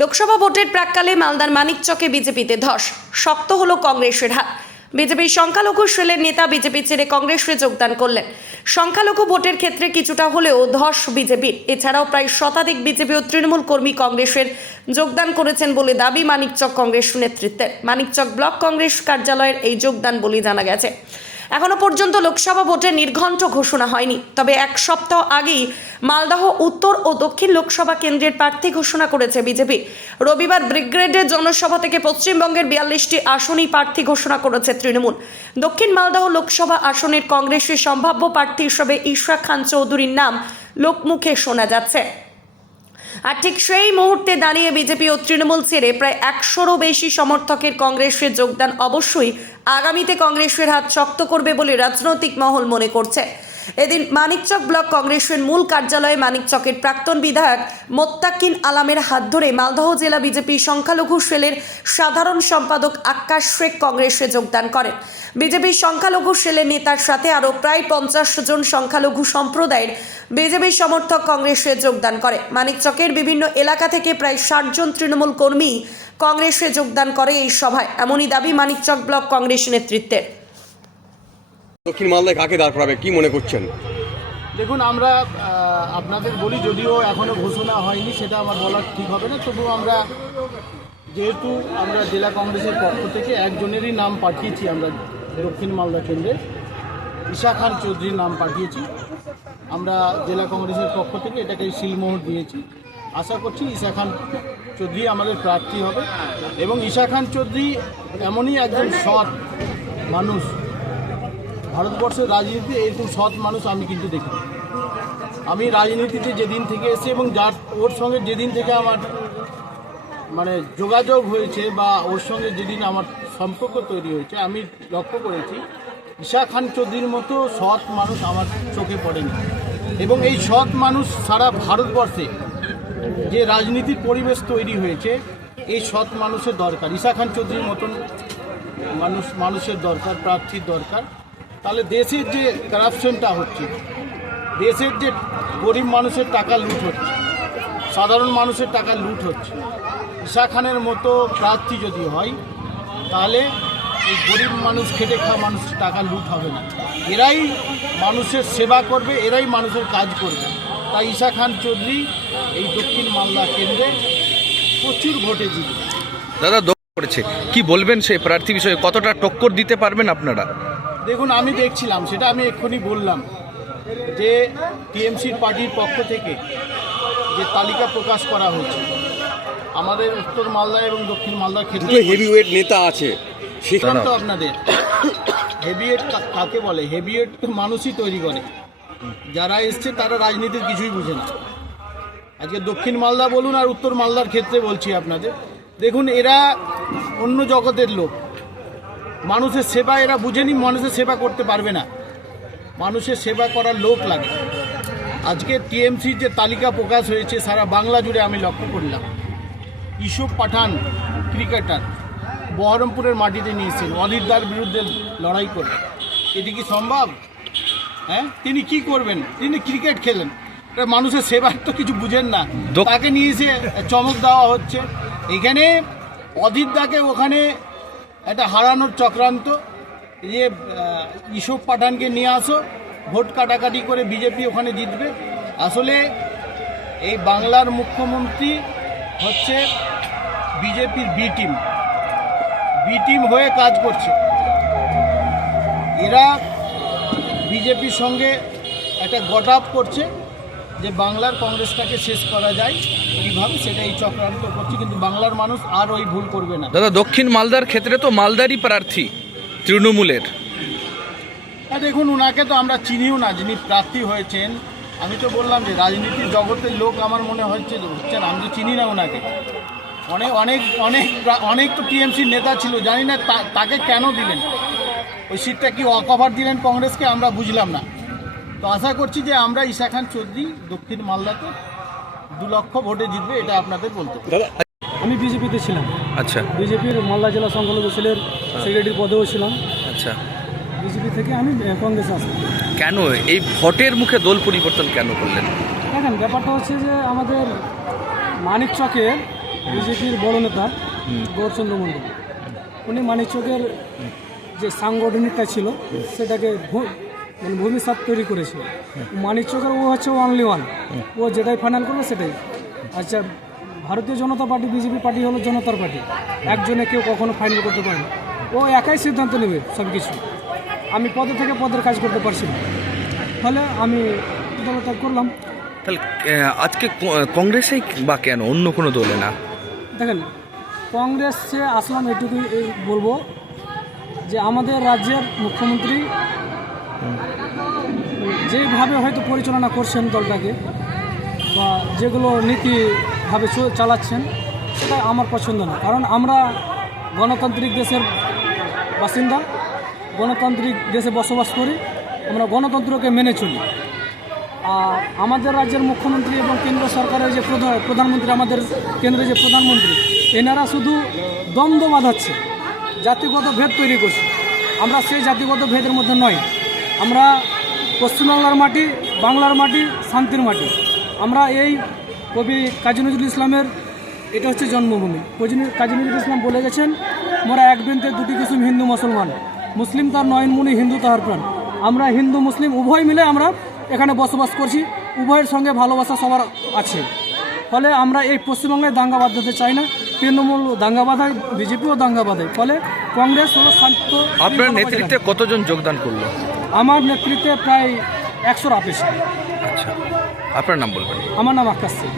লোকসভা ভোটের প্রাক্কালে মালদার মানিকচকে বিজেপিতে ধস, শক্ত হলো কংগ্রেসের হাত। বিজেপির সংখ্যালঘু সেলের নেতা বিজেপি ছেড়ে কংগ্রেসে যোগদান করলেন। সংখ্যালঘু ভোটের ক্ষেত্রে কিছুটা হলেও ধস বিজেপির। এছাড়াও প্রায় শতাধিক বিজেপি ও তৃণমূল কর্মী কংগ্রেসের যোগদান করেছেন বলে দাবি মানিকচক কংগ্রেস নেতৃত্বের। মানিকচক ব্লক কংগ্রেস কার্যালয়ের এই যোগদান বলে জানা গেছে। এখনো পর্যন্ত লোকসভা ভোটের নির্ঘণ্ট ঘোষণা হয়নি, তবে এক সপ্তাহ আগেই মালদহ উত্তর ও দক্ষিণ লোকসভা কেন্দ্রের প্রার্থী ঘোষণা করেছে বিজেপি। রবিবার ব্রিগেডের জনসভা থেকে পশ্চিমবঙ্গের 42টি আসনই প্রার্থী ঘোষণা করেছে তৃণমূল। দক্ষিণ মালদহ লোকসভা আসনের কংগ্রেসের সম্ভাব্য প্রার্থী হিসেবে ঈশা খান চৌধুরীর নাম লোকমুখে শোনা যাচ্ছে। আর ঠিক সেই মুহূর্তে দাঁড়িয়ে বিজেপি ও তৃণমূল ছেড়ে প্রায় 100-রও বেশি সমর্থকের কংগ্রেসে যোগদান অবশ্যই আগামীতে কংগ্রেসের হাত শক্ত করবে বলে রাজনৈতিক মহল মনে করছে। এদিন মানিকচক ব্লক কংগ্রেসের মূল কার্যালয়ে মানিকচকের প্রাক্তন বিধায়ক মোত্তাকিন আলামের হাত ধরে মালদহ জেলা বিজেপি সংখ্যালঘু সেলের সাধারণ সম্পাদক আক্কাস শেখ কংগ্রেসে যোগদান করেন। বিজেপির সংখ্যালঘু সেলের নেতার সাথে আরও প্রায় 50 জন সংখ্যালঘু সম্প্রদায়ের বিজেপি সমর্থক কংগ্রেসে যোগদান করে। মানিকচকের বিভিন্ন এলাকা থেকে প্রায় 60 জন তৃণমূল কর্মী কংগ্রেসে যোগদান করে এই সভায়, এমনই দাবি মানিকচক ব্লক কংগ্রেস নেতৃত্বের। দক্ষিণ মালদায় কাকে দাঁড় করাবে কি মনে করছেন? দেখুন, আমরা আপনাদের বলি, যদিও এখনও ঘোষণা হয়নি, সেটা আমার বলা ঠিক হবে না, তবুও আমরা যেহেতু আমরা জেলা কংগ্রেসের পক্ষ থেকে একজনেরই নাম পাঠিয়েছি, আমরা দক্ষিণ মালদা কেন্দ্রে ঈশা খান চৌধুরীর নাম পাঠিয়েছি। আমরা জেলা কংগ্রেসের পক্ষ থেকে এটাকে সিলমোহর দিয়েছি। আশা করছি ঈশা খান চৌধুরী আমাদের প্রার্থী হবে। এবং ঈশা খান চৌধুরী এমনই একজন সৎ মানুষ, ভারতবর্ষের রাজনীতিতে এরকম সৎ মানুষ আমি কিন্তু দেখি। আমি রাজনীতিতে যেদিন থেকে এসে এবং যার ওর সঙ্গে যেদিন থেকে আমার যোগাযোগ হয়েছে বা ওর সঙ্গে যেদিন আমার সম্পর্ক তৈরি হয়েছে, আমি লক্ষ্য করেছি ঈশা খান চৌধুরীর মতো সৎ মানুষ আমার চোখে পড়েনি। এবং এই সৎ মানুষ সারা ভারতবর্ষে যে রাজনীতির পরিবেশ তৈরি হয়েছে, এই সৎ মানুষের দরকার। ঈশা খান চৌধুরীর মতন মানুষের দরকার, প্রার্থীর দরকার। তাহলে দেশের যে কারাপশনটা হচ্ছে, দেশের যে গরিব মানুষের টাকা লুট হচ্ছে, সাধারণ মানুষের টাকা লুট হচ্ছে, ঈশা খানের মতো প্রার্থী যদি হয় তাহলে এই গরিব মানুষ, খেটে খাওয়া মানুষের টাকা লুট হবে না। এরাই মানুষের সেবা করবে, এরাই মানুষের কাজ করবে। তাই ঈশা খান চৌধুরী এই দক্ষিণ মালদা কেন্দ্রে প্রচুর ভোটে জিতবে। দাদা করেছে, কি বলবেন সেই প্রার্থী বিষয়ে? কতটা টক্কর দিতে পারবেন আপনারা? দেখুন, আমি দেখছিলাম, সেটা আমি এক্ষুনি বললাম যে টিএমসির পার্টির পক্ষ থেকে যে তালিকা প্রকাশ করা হয়েছে, আমাদের উত্তর মালদা এবং দক্ষিণ মালদার ক্ষেত্রে হেভিওয়েট নেতা আছে সেখানে তো আপনাদের হেভিওয়েট কাকে বলে? হেভিওয়েট তো মানুষই তৈরি করে। যারা এসছে তারা রাজনীতির কিছুই বুঝে না। আজকে দক্ষিণ মালদা বলুন আর উত্তর মালদার ক্ষেত্রে বলছি আপনাদের, দেখুন এরা অন্য জগতের লোক। মানুষের সেবা এরা বুঝেনি, মানুষের সেবা করতে পারবে না। মানুষের সেবা করার লোক লাগে। আজকে টিএমসির যে তালিকা প্রকাশ হয়েছে সারা বাংলা জুড়ে আমি লক্ষ্য করলাম। ইউসুফ পাঠান ক্রিকেটার বহরমপুরের মাটিতে নিয়েছেন অলিদার বিরুদ্ধে লড়াই করে। এটি কি সম্ভব? হ্যাঁ, তিনি কি করবেন? তিনি ক্রিকেট খেলেন। মানুষের সেবার তো কিছু বুঝেন না, তাকে নিয়ে এসে চমক দেওয়া হচ্ছে। এখানে অদিতদাকে ওখানে একটা হারানোর চক্রান্ত, যে ইউসুফ পাঠানকে নিয়ে আসো, ভোট কাটাকাটি করে বিজেপি ওখানে জিতবে। আসলে এই বাংলার মুখ্যমন্ত্রী হচ্ছে বিজেপির বি টিম হয়ে কাজ করছে। এরা বিজেপির সঙ্গে একটা গট আপ করছে যে বাংলার কংগ্রেসটাকে শেষ করা যায় কীভাবে, সেটা এই চক্রান্ত করছে। কিন্তু বাংলার মানুষ আর ওই ভুল করবে না। দাদা, দক্ষিণ মালদার ক্ষেত্রে তো মালদারই প্রার্থী তৃণমূলের। হ্যাঁ, দেখুন, ওনাকে তো আমরা চিনিও না, যিনি প্রার্থী হয়েছেন। আমি তো বললাম যে রাজনীতির জগতের লোক আমার মনে হচ্ছেন, আমি তো চিনি না ওনাকে। অনেক তো টিএমসির নেতা ছিল, জানি না তাকে কেন দিলেন, ওই সিটটা কি অকভার দিলেন কংগ্রেসকে, আমরা বুঝলাম না। তো আশা করছি যে আমরা ঈশা খান চৌধুরী দক্ষিণ মালদাতে 2 লক্ষ ভোটে জিতবে, এটা আপনাদের বলতে। আমি বিজেপিতে ছিলাম। আচ্ছা। বিজেপির মালদা জেলা সংখ্যালঘু সেলের সেক্রেটারি পদেও ছিলাম। আচ্ছা। বিজেপি থেকে আমি কংগ্রেসে আসলাম। কেন এই ভোটের মুখে দল পরিবর্তন কেন করলেন? দেখেন, ব্যাপারটা হচ্ছে যে আমাদের মানিকচকে বিজেপির বড় নেতা গৌরচন্দ্র মণ্ডল, উনি মানিকচকের যে সাংগঠনিকটা ছিল সেটাকে মানে ভূমিসাৎ তৈরি করেছে। মানিকচকের ও হচ্ছে অনলি ওয়ান, ও যেটাই ফাইনাল করবে সেটাই। আচ্ছা, ভারতীয় জনতা পার্টি বিজেপি পার্টি হলো জনতার পার্টি, একজনে কেউ কখনো ফাইনাল করতে পারে না। ও একাই সিদ্ধান্ত নেবে সব কিছু। আমি পদে থেকে পদের কাজ করতে পারছি না, ফলে আমি দলত্যাগ করলাম। তাহলে আজকে কংগ্রেসেই বা কেন, অন্য কোনো দলে না? দেখেন, কংগ্রেসে আসলাম এটুকুই বলবো যে আমাদের রাজ্যের মুখ্যমন্ত্রী যেভাবে হয়তো পরিচালনা করছেন দলটাকে, বা যেগুলো নীতিভাবে চালাচ্ছেন, সেটা আমার পছন্দ না। কারণ আমরা গণতান্ত্রিক দেশের বাসিন্দা, গণতান্ত্রিক দেশে বসবাস করি, আমরা গণতন্ত্রকে মেনে চলি। আর আমাদের রাজ্যের মুখ্যমন্ত্রী এবং কেন্দ্র সরকারের যে প্রধানমন্ত্রী, আমাদের কেন্দ্রের যে প্রধানমন্ত্রী, এনারা শুধু দ্বন্দ্ব বাঁধাচ্ছে, জাতিগত ভেদ তৈরি করছে। আমরা সেই জাতিগত ভেদের মধ্যে নয়। আমরা পশ্চিমবাংলার মাটি, বাংলার মাটি, শান্তির মাটি। আমরা এই কবি কাজী নজরুল ইসলামের এটা হচ্ছে জন্মভূমি। কাজী নজরুল ইসলাম বলে গেছেন, মোরা এক বৃন্তে দুটি কুসুম হিন্দু মুসলমান, মুসলিম তার নয়ন মুনি, হিন্দু তাহার প্রাণ। আমরা হিন্দু মুসলিম উভয় মিলে আমরা এখানে বসবাস করছি, উভয়ের সঙ্গে ভালোবাসা সবার আছে। ফলে আমরা এই পশ্চিমবঙ্গে দাঙ্গা বাঁধাতে চাই না। তৃণমূল দাঙ্গা বাঁধায়, বিজেপিও দাঙ্গা বাঁধায়। ফলে কংগ্রেস হলো শান্ত। আপনার নেতৃত্বে কতজন যোগদান করলো? আমার নেতৃত্বে প্রায় 100 আপিস। আচ্ছা, আপনার নাম বলবেন? আমার নাম আকাশ সিং।